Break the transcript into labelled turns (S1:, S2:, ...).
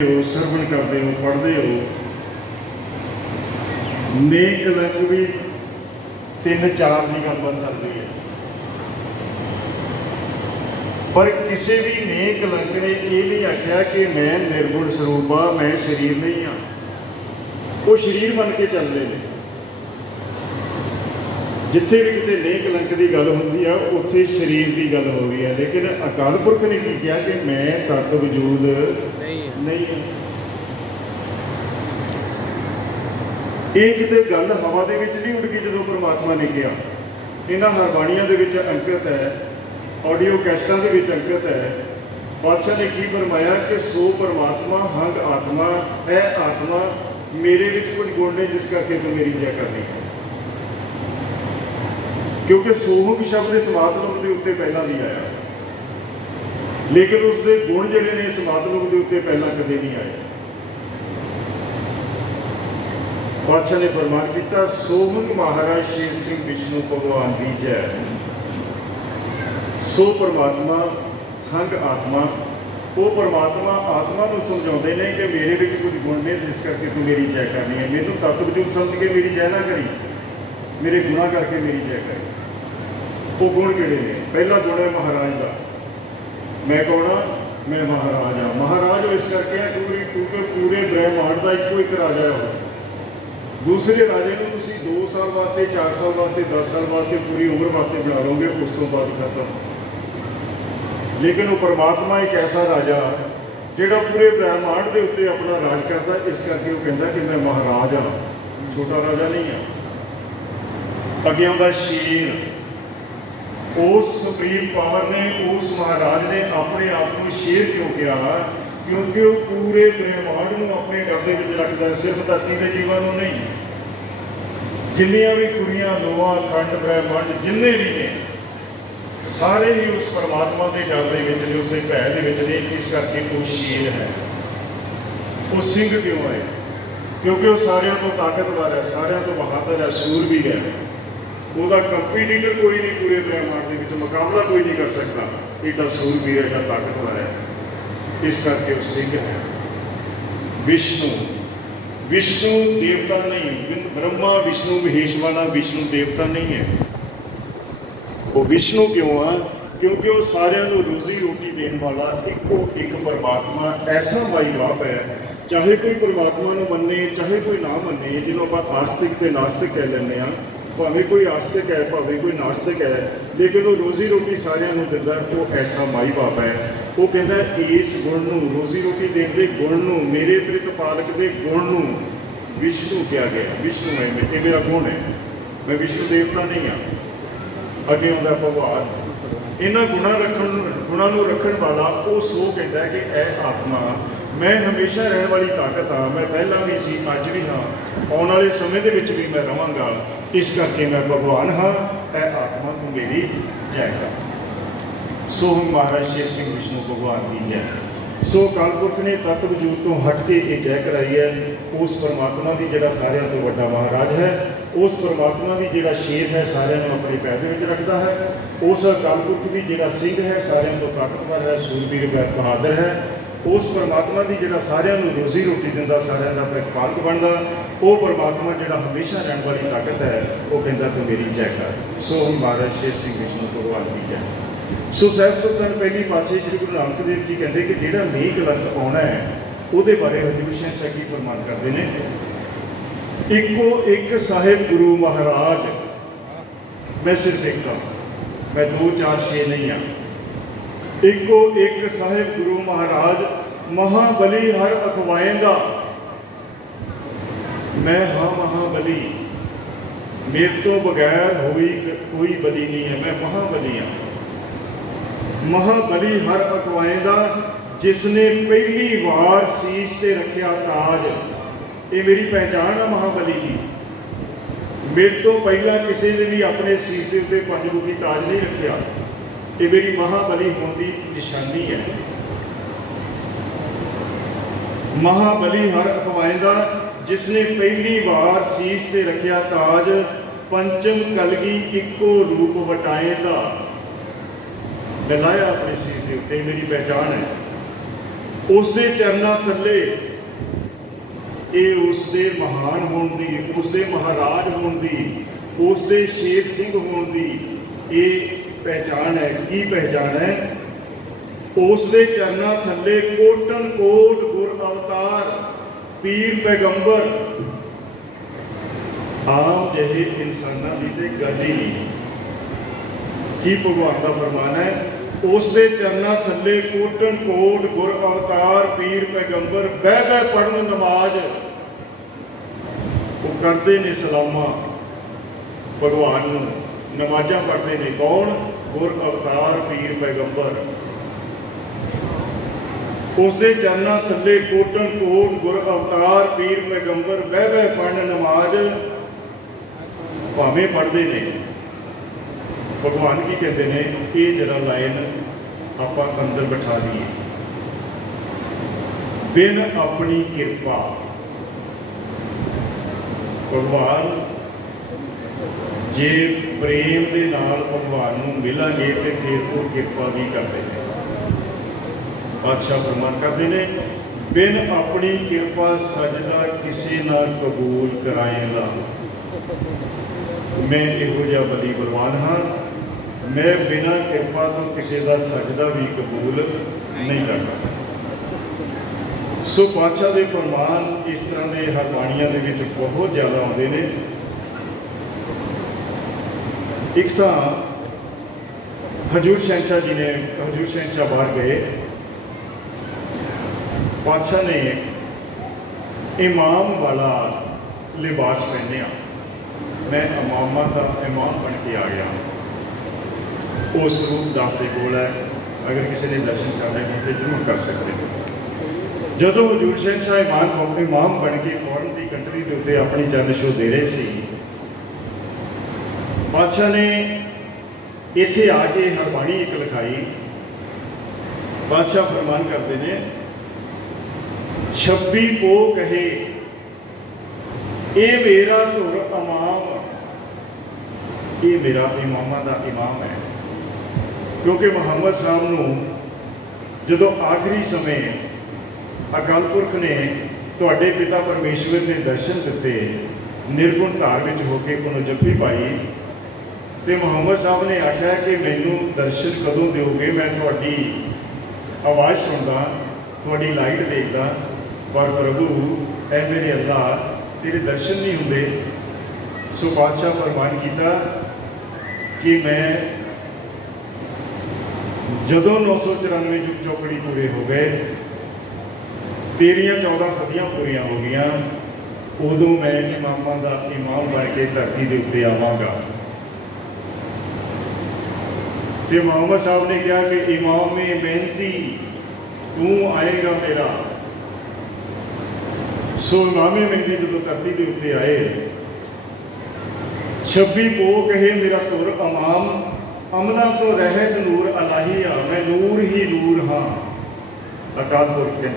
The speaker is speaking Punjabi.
S1: ਹੋ ਸਰਵਣ ਕਰਦੇ ਹੋ ਪੜਦੇ ਹੋ, ਨੇਕ ਲੰਗ ਵੀ ਤਿੰਨ ਚਾਰ ਦੀ ਗੱਲ ਬਣ ਸਕਦੀ ਹੈ। ਪਰ ਕਿਸੇ ਵੀ ਨੇਕ ਲੰਗ ਨੇ, ਇਹ ਨਹੀਂ ਆਖਿਆ ਕਿ ਮੈਂ ਨਿਰਗੁਣ ਸਰੂਪ, ਮੈਂ ਸਰੀਰ ਨਹੀਂ ਆ ਉਹ ਸਰੀਰ ਬਣ ਕੇ ਚੱਲਦੇ ਨੇ। ਜਿੱਥੇ ਵੀ ਕਿਤੇ ਨੇਕ ਲੰਕ ਦੀ ਗੱਲ ਹੁੰਦੀ ਆ, ਉੱਥੇ ਸਰੀਰ ਦੀ ਗੱਲ ਹੋ ਰਹੀ ਹੈ। ਲੇਕਿਨ ਅਕਾਲ ਪੁਰਖ ਨੇ ਕੀ ਕਿਹਾ ਕਿ ਮੈਂ ਤਤ ਵਜੂਦ
S2: ਨਹੀਂ ਹੈ।
S1: ਇਹ ਕਿਤੇ ਗੱਲ ਹਵਾ ਦੇ ਵਿੱਚ ਨਹੀਂ ਉੱਡ ਗਈ ਜਦੋਂ ਪ੍ਰਮਾਤਮਾ ਨੇ ਕਿਹਾ। ਇਹਨਾਂ ਹਰਬਾਣੀਆਂ ਦੇ ਵਿੱਚ ਅੰਕਿਤ ਹੈ ਆਡੀਓ ਕੈਸਟਾਂ ਦੇ ਵਿੱਚ ਅੰਕਿਤ ਹੈ। ਬਾਦਸ਼ਾਹ ਨੇ ਕੀ ਫਰਮਾਇਆ ਕਿ ਸੋ ਪਰਮਾਤਮਾ, ਹੰਗ ਆਤਮਾ ਹੈ ਆਤਮਾ, ਮੇਰੇ ਵਿੱਚ ਕੁਝ ਗੁਣ ਨੇ ਜਿਸ ਕਰਕੇ ਤੂੰ ਮੇਰੀ ਜੈ ਕਰਨੀ ਹੈ। ਕਿਉਂਕਿ ਸੋਹਮ ਸ਼ਬਦ ਇਸ ਮਾਤਲਬ ਦੇ ਉੱਤੇ ਪਹਿਲਾਂ ਨਹੀਂ ਆਇਆ। ਲੇਕਿਨ ਉਸ ਦੇ ਗੁਣ ਜਿਹੜੇ ਨੇ ਇਸ ਦੇ ਉੱਤੇ ਪਹਿਲਾਂ ਕਦੇ ਨਹੀਂ ਆਏ। ਬਾਦਸ਼ਾਹ ਨੇ ਫਰਮਾਨ ਕੀਤਾ ਸੋਹਣ ਮਹਾਰਾਜ ਸ਼ੇਰ ਸਿੰਘ ਵਿਸ਼ਨੂੰ ਭਗਵਾਨ ਦੀ ਜੈ। ਸੋ ਪਰਮਾਤਮਾ ਹੰਗ ਆਤਮਾ, ਉਹ ਪਰਮਾਤਮਾ ਆਤਮਾ ਨੂੰ ਸਮਝਾਉਂਦੇ ਨੇ ਕਿ ਮੇਰੇ ਵਿੱਚ ਕੁਝ ਗੁਣ ਨੇ, ਜਿਸ ਕਰਕੇ ਤੂੰ ਮੇਰੀ ਜੈ ਕਰਨੀ ਹੈ। ਮੈਨੂੰ ਤੱਤ ਵਜੂਦ ਸਮਝ ਕੇ ਮੇਰੀ ਜੈ ਨਾ ਕਰੀ। ਮੇਰੇ ਗੁਨਾਹ ਕਰਕੇ ਮੇਰੀ ਜੈ ਕਰੀ। ਉਹ ਗੁਣ ਕਿਹੜੇ ਨੇ? ਪਹਿਲਾ ਗੁਣ ਹੈ ਮਹਾਰਾਜ ਦਾ। ਮੈਂ ਕੌਣ ਮੈਂ ਮਹਾਰਾਜ ਹਾਂ ਮਹਾਰਾਜ ਉਹ ਇਸ ਕਰਕੇ ਹੈ ਕਿਉਂਕਿ ਕਿਉਂਕਿ ਪੂਰੇ ਬ੍ਰਹਿਮੰਡ ਦਾ ਇੱਕੋ ਇੱਕ ਰਾਜਾ ਹੈ ਦੂਸਰੇ ਰਾਜੇ ਨੂੰ ਤੁਸੀਂ 2 ਸਾਲ ਵਾਸਤੇ 4 ਸਾਲ ਵਾਸਤੇ 10 ਸਾਲ ਵਾਸਤੇ, ਪੂਰੀ ਉਮਰ ਵਾਸਤੇ ਬਣਾ ਲਓਗੇ, ਉਸ ਤੋਂ ਬਾਅਦ ਖਤਮ। ਲੇਕਿਨ ਉਹ ਪਰਮਾਤਮਾ ਇੱਕ ਐਸਾ ਰਾਜਾ ਜਿਹੜਾ ਪੂਰੇ ਬ੍ਰਹਿਮੰਡ ਦੇ ਉੱਤੇ ਆਪਣਾ ਰਾਜ ਕਰਦਾ। ਇਸ ਕਰਕੇ ਉਹ ਕਹਿੰਦਾ ਕਿ ਮੈਂ ਮਹਾਰਾਜ ਹਾਂ ਛੋਟਾ ਰਾਜਾ ਨਹੀਂ ਹਾਂ ਅੱਗੇ ਆਉਂਦਾ ਸ਼ੇਰ। ਉਸ ਸੁਪਰੀਮ ਪਾਵਰ ਨੇ, ਉਸ ਮਹਾਰਾਜ ਨੇ ਆਪਣੇ ਆਪ ਨੂੰ ਸ਼ੇਰ ਕਿਉਂ ਕਿਹਾ? ਕਿਉਂਕਿ ਉਹ ਪੂਰੇ ਬ੍ਰਹਿਮੰਡ ਨੂੰ ਆਪਣੇ ਡਰ ਦੇ ਵਿੱਚ ਰੱਖਦਾ ਸਿਰਫ ਧਰਤੀ ਦੇ ਜੀਵਾਂ ਨੂੰ ਨਹੀਂ। ਜਿੰਨੀਆਂ ਵੀ ਕੁੜੀਆਂ ਲੋਹਾ ਖੰਡ ਬ੍ਰਹਿਮੰਡ ਜਿੰਨੇ ਵੀ ਨੇ, ਸਾਰੇ ਹੀ ਉਸ ਪਰਮਾਤਮਾ ਦੇ ਡਰ ਦੇ ਵਿੱਚ ਨੇ, ਉਸ ਦੇ ਭੈ ਦੇ ਵਿੱਚ ਨੇ, ਇਸ ਕਰਕੇ ਉਹ ਸ਼ੇਰ ਹੈ। ਉਹ ਸਿੰਘ ਕਿਉਂ ਹੈ? ਕਿਉਂਕਿ ਉਹ ਸਾਰਿਆਂ ਤੋਂ ਤਾਕਤਵਰ ਹੈ, ਸਾਰਿਆਂ ਤੋਂ ਬਹਾਦਰ ਹੈ, ਸੂਰਬੀਰ ਹੈ। ਉਹਦਾ ਕੰਪੀਟੀਟਰ ਕੋਈ ਨਹੀਂ ਪੂਰੇ ਬ੍ਰਹਿਮੰਡ ਦੇ ਵਿੱਚ, ਮੁਕਾਬਲਾ ਕੋਈ ਨਹੀਂ ਕਰ ਸਕਦਾ। ਇਹਦਾ ਸੂਰਬੀਰ ਹੈ ਏਡਾ ਤਾਕਤਵਰ ਹੈ। ਇਸ ਕਰਕੇ ਉਹ ਸਿੰਘ ਹੈ। ਵਿਸ਼ਨੂੰ। ਵਿਸ਼ਨੂੰ ਦੇਵਤਾ ਨਹੀਂ ਬ੍ਰਹਮਾ, ਵਿਸ਼ਨੂੰ ਮਹੇਸ਼ਵਾਲਾ, ਵਿਸ਼ਨੂੰ ਦੇਵਤਾ ਨਹੀਂ ਹੈ। ਉਹ ਵਿਸ਼ਨੂੰ ਕਿਉਂ ਆ? ਕਿਉਂਕਿ ਉਹ ਸਾਰਿਆਂ ਨੂੰ ਰੋਜ਼ੀ ਰੋਟੀ ਦੇਣ ਵਾਲਾ ਇੱਕੋ ਇੱਕ ਪਰਮਾਤਮਾ ਐਸਾ ਮਾਈ ਬਾਪ ਹੈ। ਚਾਹੇ ਕੋਈ ਪਰਮਾਤਮਾ ਨੂੰ ਮੰਨੇ, ਚਾਹੇ ਕੋਈ ਨਾ ਮੰਨੇ, ਜਿਹਨੂੰ ਆਪਾਂ ਆਸਤਿਕ ਤੇ ਨਾਸਤਿਕ ਕਹਿ ਲੈਂਦੇ ਆ ਭਾਵੇਂ ਕੋਈ ਆਸਤਿਕ ਹੈ, ਭਾਵੇਂ ਕੋਈ ਨਾਸਤਿਕ ਹੈ, ਲੇਕਿਨ ਉਹ ਰੋਜ਼ੀ ਰੋਟੀ ਸਾਰਿਆਂ ਨੂੰ ਦਿੰਦਾ ਉਹ ਐਸਾ ਮਾਈ ਬਾਪ ਹੈ। ਉਹ ਕਹਿੰਦਾ ਇਸ ਗੁਣ ਨੂੰ ਰੋਜ਼ੀ ਰੋਟੀ ਦੇਣ ਦੇ ਗੁਣ ਨੂੰ, ਮੇਰੇ ਪ੍ਰਤਪਾਲਕ ਦੇ ਗੁਣ ਨੂੰ ਵਿਸ਼ਨੂੰ ਕਿਹਾ ਗਿਆ ਵਿਸ਼ਨੂੰ ਹੈ, ਇਹ ਮੇਰਾ ਗੁਣ ਹੈ। ਮੈਂ ਵਿਸ਼ਨੂੰ ਦੇਵਤਾ ਨਹੀਂ ਹਾਂ। ਅੱਗੇ ਆਉਂਦਾ ਭਗਵਾਨ। ਇਹਨਾਂ ਗੁਣਾ ਰੱਖਣ ਨੂੰ ਗੁਣਾਂ ਨੂੰ ਰੱਖਣ ਵਾਲਾ ਉਹ ਸੋ ਕਹਿੰਦਾ ਕਿ ਇਹ ਆਤਮਾ ਮੈਂ ਹਮੇਸ਼ਾ ਰਹਿਣ ਵਾਲੀ ਤਾਕਤ ਹਾਂ, ਮੈਂ ਪਹਿਲਾਂ ਵੀ ਸੀ, ਅੱਜ ਵੀ ਹਾਂ। ਆਉਣ ਵਾਲੇ ਸਮੇਂ ਦੇ ਵਿੱਚ ਵੀ ਮੈਂ ਰਵਾਂਗਾ ਇਸ ਕਰਕੇ ਮੈਂ ਭਗਵਾਨ ਹਾਂ, ਇਹ ਆਤਮਾ ਤੂੰ ਮੇਰੀ ਜੈ ਕਰ। ਸੋ ਮਹਾਰਾਜ ਸ਼ੇਰ ਸਿੰਘ ਵਿਸ਼ਨੂੰ ਭਗਵਾਨ ਦੀ ਜੈ। ਸੋ ਕਾਲਪੁਰਖ ਨੇ ਤਤ ਵਜੂਦ ਤੋਂ ਹਟ ਕੇ ਇਹ ਜੈ ਕਰਾਈ ਹੈ। ਉਸ ਪਰਮਾਤਮਾ ਦੀ ਜਿਹੜਾ ਸਾਰਿਆਂ ਤੋਂ ਵੱਡਾ ਮਹਾਰਾਜ ਹੈ, ਉਸ ਪਰਮਾਤਮਾ ਦੀ ਜਿਹੜਾ ਸ਼ੇਰ ਹੈ ਸਾਰਿਆਂ ਨੂੰ ਆਪਣੇ ਪੈਰ ਦੇ ਵਿੱਚ ਰੱਖਦਾ ਹੈ। ਉਸ ਕਾਲਪੁਰਖ ਦੀ ਜਿਹੜਾ ਸਿੰਘ ਹੈ ਸਾਰਿਆਂ ਤੋਂ ਤਾਕਤਵਰ ਹੈ, ਸੂਰਬੀਰ ਹੈ ਬਹਾਦਰ ਹੈ। ਉਸ ਪਰਮਾਤਮਾ ਦੀ ਜਿਹੜਾ ਸਾਰਿਆਂ ਨੂੰ ਰੋਜ਼ੀ ਰੋਟੀ ਦਿੰਦਾ, ਸਾਰਿਆਂ ਦਾ ਪ੍ਰਤਪਾਲਕ ਬਣਦਾ, ਉਹ ਪਰਮਾਤਮਾ ਜਿਹੜਾ ਹਮੇਸ਼ਾ ਰਹਿਣ ਵਾਲੀ ਤਾਕਤ ਹੈ, ਉਹ ਕਹਿੰਦਾ ਤੂੰ ਮੇਰੀ ਜੈ ਕਰ। ਸੋ ਹੁਣ ਮਹਾਰਾਜ ਸ਼ੇਰ ਸਿੰਘ ਵਿਸ਼ਨੂੰ ਭਗਵਾਨ ਦੀ ਜੈ। ਸੋ ਸਾਹਿਬ ਸੁਲਤਾਨ ਪਹਿਲੀ ਪਾਤਸ਼ਾਹ ਸ੍ਰੀ ਗੁਰੂ ਨਾਨਕ ਦੇਵ ਜੀ ਕਹਿੰਦੇ ਕਿ ਜਿਹੜਾ ਨੇਕ ਲਫ਼ਜ਼ ਆਉਣਾ ਹੈ, ਉਹਦੇ ਬਾਰੇ ਹਜ਼ੂਰ ਸ਼ਾਹ ਸਾਹਿਬ ਕੀ ਫਰਮਾਨ ਕਰਦੇ ਨੇ? ਇੱਕੋ ਇੱਕ ਸਾਹਿਬ ਗੁਰੂ ਮਹਾਰਾਜ। ਮੈਂ ਸਿਰਫ ਇੱਕ ਹਾਂ। ਮੈਂ ਦੋ, ਚਾਰ, ਛੇ ਨਹੀਂ ਹਾਂ। ਇੱਕੋ ਇੱਕ ਸਾਹਿਬ ਗੁਰੂ ਮਹਾਰਾਜ, ਮਹਾਬਲੀ ਹਰ ਅਖਵਾਏਂਦਾ। ਮੈਂ ਹਾਂ ਮਹਾਬਲੀ। ਮੇਰੇ ਤੋਂ ਬਗੈਰ ਹੋਈ ਕੋਈ ਬਲੀ ਨਹੀਂ ਹੈ, ਮੈਂ ਮਹਾਬਲੀ ਹਾਂ। ਮਹਾਬਲੀ ਹਰ ਅਕਵਾਏਂਦਾ ਜਿਸ ਨੇ ਪਹਿਲੀ ਵਾਰ ਸੀਸ ਤੇ ਰੱਖਿਆ ਤਾਜ। ਇਹ ਮੇਰੀ ਪਹਿਚਾਣ ਆ ਮਹਾਬਲੀ ਦੀ। ਮੇਰੇ ਤੋਂ ਪਹਿਲਾਂ ਕਿਸੇ ਨੇ ਵੀ ਆਪਣੇ ਸੀਸ ਦੇ ਉੱਤੇ ਪੰਜ ਮੁਖੀ ਤਾਜ ਨਹੀਂ ਰੱਖਿਆ। ਇਹ ਮੇਰੀ ਮਹਾਬਲੀ ਹੋਣ ਦੀ ਨਿਸ਼ਾਨੀ ਹੈ। ਮਹਾਬਲੀ ਹਰ ਅਕਵਾਏਂਦਾ ਜਿਸ ਨੇ ਪਹਿਲੀ ਵਾਰ ਸੀਸ ਤੇ ਰੱਖਿਆ ਤਾਜ, ਪੰਚਮ ਕਲਗੀ ਇੱਕੋ ਰੂਪ ਵਟਾਏਂਦਾ ਮੈਂ ਲਾਇਆ ਆਪਣੇ ਸੀਸ ਦੇ ਉੱਤੇ, ਮੇਰੀ ਪਹਿਚਾਣ ਹੈ। ਉਸ ਦੇ ਚਰਨਾਂ ਥੱਲੇ, ਇਹ ਉਸ ਦੇ ਮਹਾਨ ਹੋਣ ਦੀ ਉਸ ਦੇ ਮਹਾਰਾਜ ਹੋਣ ਦੀ ਉਸ ਦੇ ਸ਼ੇਰ ਸਿੰਘ ਹੋਣ ਦੀ, ਇਹ ਪਹਿਚਾਣ ਹੈ, ਕੀ ਪਹਿਚਾਣ ਹੈ? ਉਸ ਦੇ ਚਰਨਾਂ ਥੱਲੇ ਕੋਟਨ ਕੋਟ ਗੁਰ ਅਵਤਾਰ, ਪੀਰ ਪੈਗੰਬਰ। ਆਮ ਜਿਹੇ ਇਨਸਾਨਾਂ ਦੀ ਤੇ ਗੱਲ ਹੀ ਨਹੀਂ। ਕੀ ਭਗਵਾਨ ਦਾ ਫਰਮਾਨ ਹੈ? ਉਸ ਦੇ ਚਰਨਾਂ ਥੱਲੇ ਕੋਟਨ ਕੋਟ ਗੁਰ ਅਵਤਾਰ, ਪੀਰ ਪੈਗੰਬਰ, ਬਹਿ ਬਹਿ ਪੜਨ ਨਮਾਜ਼। ਉਹ ਕਰਦੇ ਨੇ ਸਲਾਮਾ ਭਗਵਾਨ ਨੂੰ। ਨਮਾਜ਼ਾਂ ਪੜ੍ਹਦੇ ਨੇ ਕੌਣ? ਗੁਰ ਅਵਤਾਰ ਪੀਰ ਪੈਗੰਬਰ। ਉਸ ਦੇ ਚਰਨਾਂ ਥੱਲੇ ਕੋਟਨ ਕੋਟ ਗੁਰ ਅਵਤਾਰ ਪੀਰ ਪੈਗੰਬਰ ਬਹਿ ਬਹਿ ਪੜਨ ਨਮਾਜ਼ ਭਾਵੇਂ ਪੜਦੇ ਨੇ। ਭਗਵਾਨ ਕੀ ਕਹਿੰਦੇ ਨੇ? ਇਹ ਜਿਹੜਾ ਲਾਈਨ ਆਪਾਂ ਅੰਦਰ ਬਿਠਾ ਲਈਏ। ਬਿਨ ਆਪਣੀ ਕਿਰਪਾ। ਭਗਵਾਨ ਜੇ ਪ੍ਰੇਮ ਦੇ ਨਾਲ ਭਗਵਾਨ ਨੂੰ ਮਿਲਾਂਗੇ ਤੇ ਫਿਰ ਉਹ ਕਿਰਪਾ ਵੀ ਕਰਦੇ ਨੇ। ਪਾਤਸ਼ਾਹ ਫਰਮਾਨ ਕਰਦੇ ਨੇ, ਬਿਨ ਆਪਣੀ ਕਿਰਪਾ ਸਜਦਾ ਕਿਸੇ ਨਾਲ ਕਬੂਲ ਕਰਾਏਗਾ। ਮੈਂ ਇਹੋ ਜਿਹਾ ਬਲੀ ਬਲਵਾਨ ਹਾਂ। ਮੈਂ ਬਿਨਾਂ ਕਿਰਪਾ ਤੋਂ ਕਿਸੇ ਦਾ ਸਜਦਾ ਵੀ ਕਬੂਲ ਨਹੀਂ ਕਰਦਾ। ਸੋ ਪਾਤਸ਼ਾਹ ਦੇ ਫਰਮਾਨ ਇਸ ਤਰ੍ਹਾਂ ਦੇ ਹਰਬਾਣੀਆਂ ਦੇ ਵਿੱਚ ਬਹੁਤ ਜ਼ਿਆਦਾ ਆਉਂਦੇ ਨੇ। ਇੱਕ ਤਾਂ ਹਜੂਰ ਸ਼ੈਂਸ਼ਾ ਜੀ ਨੇ ਹਜੂਰ ਸ਼ੈਂਸ਼ਾ ਬਾਹਰ ਗਏ। ਪਾਤਸ਼ਾਹ ਨੇ ਇਮਾਮ ਵਾਲਾ ਲਿਬਾਸ ਪਹਿਨਿਆ। ਮੈਂ ਇਮਾਮਾ ਦਾ ਇਮਾਮ ਬਣ ਕੇ ਆ ਗਿਆ। ਉਸ ਰੂਪ ਦਾਸ ਦੇ ਕੋਲ ਹੈ। ਅਗਰ ਕਿਸੇ ਨੇ ਦਰਸ਼ਨ ਕਰਨਾ ਹੈ ਤੇ ਜ਼ਰੂਰ ਕਰ ਸਕਦੇ ਹੋ। ਜਦੋਂ ਹਜੂਰ ਸਿੰਘ ਸਾਹਿਬਾਨ ਕੋਲ ਇਮਾਮ ਬਣ ਕੇ ਫੌਰਨ ਦੀ ਕੰਟਰੀ ਦੇ ਉੱਤੇ ਆਪਣੀ ਜਨਸ਼ੋ ਦੇ ਰਹੇ ਸੀ ਬਾਦਸ਼ਾਹ ਨੇ ਇੱਥੇ ਆ ਕੇ ਹਰਬਾਣੀ ਇੱਕ ਲਿਖਾਈ। ਬਾਦਸ਼ਾਹ ਫਰਮਾਨ ਕਰਦੇ ਨੇ 26 ਕੋ ਕਹੇ, ਇਹ ਮੇਰਾ ਧੁਰ ਇਮਾਮ ਇਹ ਮੇਰਾ ਇਮਾਮਾਂ ਦਾ ਇਮਾਮ ਹੈ। ਕਿਉਂਕਿ ਮੁਹੰਮਦ ਸਾਹਿਬ ਨੂੰ ਜਦੋਂ ਆਖਰੀ ਸਮੇਂ ਅਕਾਲ ਪੁਰਖ ਨੇ ਤੁਹਾਡੇ ਪਿਤਾ ਪਰਮੇਸ਼ਵਰ ਦੇ ਦਰਸ਼ਨ ਦਿੱਤੇ, ਨਿਰਗੁਣ ਧਾਰ ਵਿੱਚ ਹੋ ਕੇ ਉਹਨੂੰ ਜੱਫੀ ਪਾਈ ਤੇ ਮੁਹੰਮਦ ਸਾਹਿਬ ਨੇ ਆਖਿਆ ਕਿ ਮੈਨੂੰ ਦਰਸ਼ਨ ਕਦੋਂ ਦਿਓਗੇ? ਮੈਂ ਤੁਹਾਡੀ ਆਵਾਜ਼ ਸੁਣਦਾ, ਤੁਹਾਡੀ ਲਾਈਟ ਦੇਖਦਾ, ਪਰ ਪ੍ਰਭੂ, ਐ ਮੇਰੇ ਅੱਲਾ, ਤੇਰੇ ਦਰਸ਼ਨ ਨਹੀਂ ਹੁੰਦੇ। ਸੋ ਬਾਦਸ਼ਾਹ ਫਰਮਾਨ ਕੀਤਾ ਕਿ ਮੈਂ ਜਦੋਂ 994 ਯੁੱਗ ਚੌਕੜੀ ਪੂਰੇ ਹੋ ਗਏ, ਤੇਰੀਆਂ 14 ਸਦੀਆਂ ਪੂਰੀਆਂ ਹੋ ਗਈਆਂ, ਉਦੋਂ ਮੈਂ ਇਮਾਮਾਂ ਦਾ ਇਮਾਮ ਬਣ ਕੇ ਧਰਤੀ ਦੇ ਉੱਤੇ ਆਵਾਂਗਾ। ਤੇ ਮੁਹੰਮਦ ਸਾਹਿਬ ਨੇ ਕਿਹਾ ਕਿ ਇਮਾਮ ਏ ਮਹਿੰਦੀ, ਤੂੰ ਆਏਗਾ ਮੇਰਾ। ਸੋ ਇਮਾਮੇ ਮਹਿੰਦੀ ਜਦੋਂ ਧਰਤੀ ਦੇ ਉੱਤੇ ਆਏ 26 ਕੋ ਕਹੇ ਮੇਰਾ ਤੁਰ ਇਮਾਮ ਅਮਨਾ ਤੋਂ ਰਹਿਤ ਨੂਰ ਆ, ਮੈਂ ਨੂਰ ਹੀ ਨੂਰ ਹਾਂ। ਅਕਾਲ ਪੁਰਖ